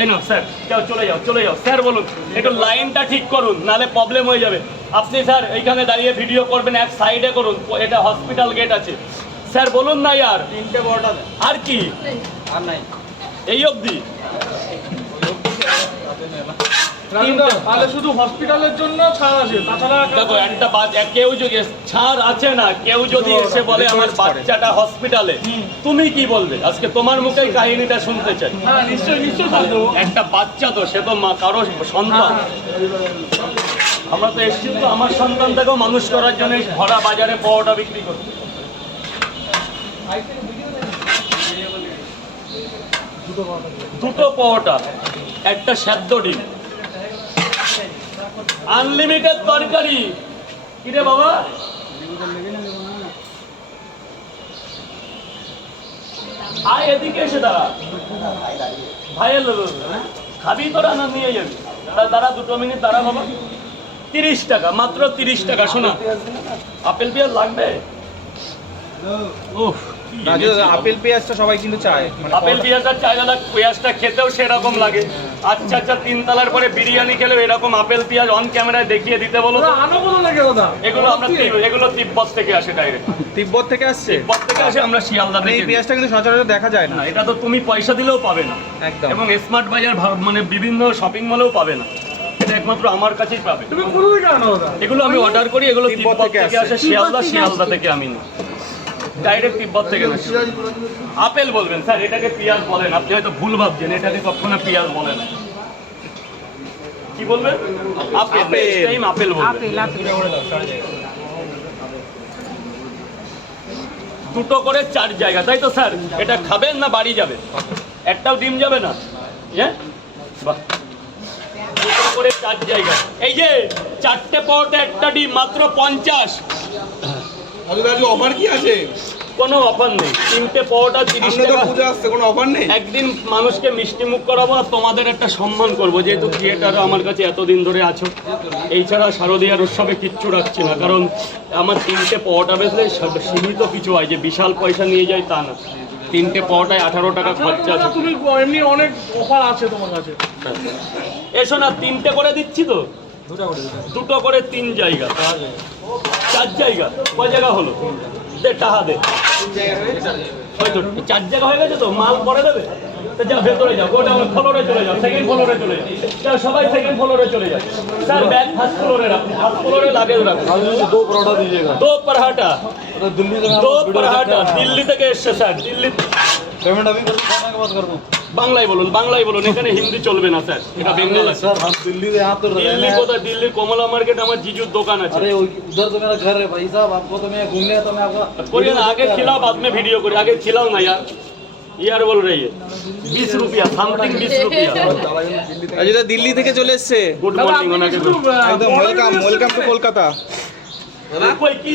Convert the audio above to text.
এই স্যার যাও চলে যাও চলে যাও। স্যার বলুন একটু লাইনটা ঠিক করুন নালে প্রবলেম হয়ে যাবে। আপনি স্যার এইখানে দাঁড়িয়ে ভিডিও করবেন এক সাইডে করুন এটা হসপিটাল গেট আছে। স্যার বলুন না আর তিনটে বড়টা আর কি? আর নাই। এই অবধি। তাহলে শুধু হসপিটালের জন্য ছাড় আছে তাছাড়া দেখো একটা বাদ কেউ যদি ছাড় আছে না কেউ যদি এসে বলে আমার বাচ্চাটা হসপিটালে তুমি কি বলবে? আজকে তোমার মুখে কাহিনীটা শুনতে চাই। হ্যাঁ নিশ্চয়ই একটা বাচ্চা তো সে তো মা কারও সন্তান। আমরা তো এসেছি তো আমার সন্তানটাকেও মানুষ করার জন্য ভরা বাজারে পাওয়াটা বিক্রি করি দুটো পাওয়াটা একটা সেদ্ধ ডিম। আনলিমিটেড তরকারি। কিরে বাবা? আয় এদিকে এসে দাঁড়া। ভাইয়ের লোক খাবি তোরা না নিয়ে যাবি? দাঁড়া দুটো মিনিট দাঁড়া বাবা। তিরিশ টাকা মাত্র তিরিশ টাকা শোনা আপেল পেঁয়াজ লাগবে? আপেল পেঁয়াজটা সবাই কিন্তু চায়। মানে আপেল পেঁয়াজটা চায় দাদা পেঁয়াজটা খেতেও সেরকম লাগে। আচ্ছা আচ্ছা তিন তলার পরে বিরিয়ানি খেলে এরকম আপেল পেঁয়াজ অন ক্যামেরায় দেখিয়ে দিতে বলো এগুলো আমরা এগুলো তিব্বত থেকে আসে ডাইরেক্ট তিব্বত থেকে আসছে? তিব্বত থেকে আসে আমরা শিয়ালদা মানে এই পেঁয়াজটা কিন্তু সচরাচর দেখা যায় না। না এটা তো তুমি পয়সা দিলেও পাবে না। একদম। এবং স্মার্ট বাজার মানে বিভিন্ন শপিং মলেও পাবে না। এটা একমাত্র আমার কাছেই পাবে। তুমি এগুলো আমি অর্ডার করি এগুলো তিব্বত থেকে আসে। শিয়ালদা শিয়ালদা থেকে আমি নিই ডাইরেক্ট তিব্বত থেকে আপেল বলবেন স্যার এটাকে পেঁয়াজ বলেন। আপনি হয়তো ভুল ভাবছেন এটাকে কখনো পেঁয়াজ বলেন কি বলবেন? আপেল। টাইম আপেল বলবেন। দুটো করে চার জায়গা তাই তো স্যার? এটা খাবেন না বাড়ি যাবে? একটাও ডিম যাবে না? হ্যাঁ বাহ। দুটো করে চার জায়গা। এই যে চারটে পরোটা একটা ডিম মাত্র পঞ্চাশ। অফার কি আছে? কোনো অফার নেই। তিনটে পরোটা তিরিশ টাকা। পূজা আসছে কোনো অফার নেই? একদিন মানুষকে মিষ্টি মুখ করাবো আর তোমাদের একটা সম্মান করব। যেহেতু থিয়েটার আমার কাছে এতদিন ধরে আছো এই ছাড়া শারদীয়ার উৎসবে কিচ্ছু রাখছি না কারণ আমার তিনটে পরোটা সব- সীমিত কিছু হয় যে বিশাল পয়সা নিয়ে যায় তা না। তিনটে পরোটায় আঠারো টাকা খরচা আছে। তুমি এমনি অনেক অফার আছে তোমার কাছে। এসো না তিনটে করে দিচ্ছি তো? দুটো করে তিন জায়গা। চার জায়গা। কয় জায়গা হলো? দেড় দে। চার জায়গা হয়ে গেছে তো মাল পরে দেবে। চলে যাও সবাই চলে যায় ব্যাগ ফ্লোরে ফ্লোরে দিল্লি থেকে দিল্লি থেকে এসছে স্যার দিল্লি। पेमेंट अभी कर खाने के बाद कर दूं বাংলায় বলুন বাংলায় বলুন এখানে হিন্দি চলবে না স্যার এটা বেঙ্গল আছে सर हम दिल्ली से यहाँ तो দিল্লি কোথায় দিল্লির কমলা মার্কেট আমার জিজুর দোকান আছে अरे उधर तो मेरा घर है भाई साहब आपको तो मैं घूमने तो मैं आपका करिए ना आगे खिलाओ बाद में वीडियो करिए आगे खिलाओ ना यार यार बोल रही है बीस रुपया समथिंग बीस रुपया রাজু দাদা, দিল্লি থেকে চলে এসছে गुड मॉर्निंग ওনাকে শুধু, আহ, একদম বড় ওয়েলকাম জিনিস ওয়েলকাম টু আছে। কলকাতা कोई की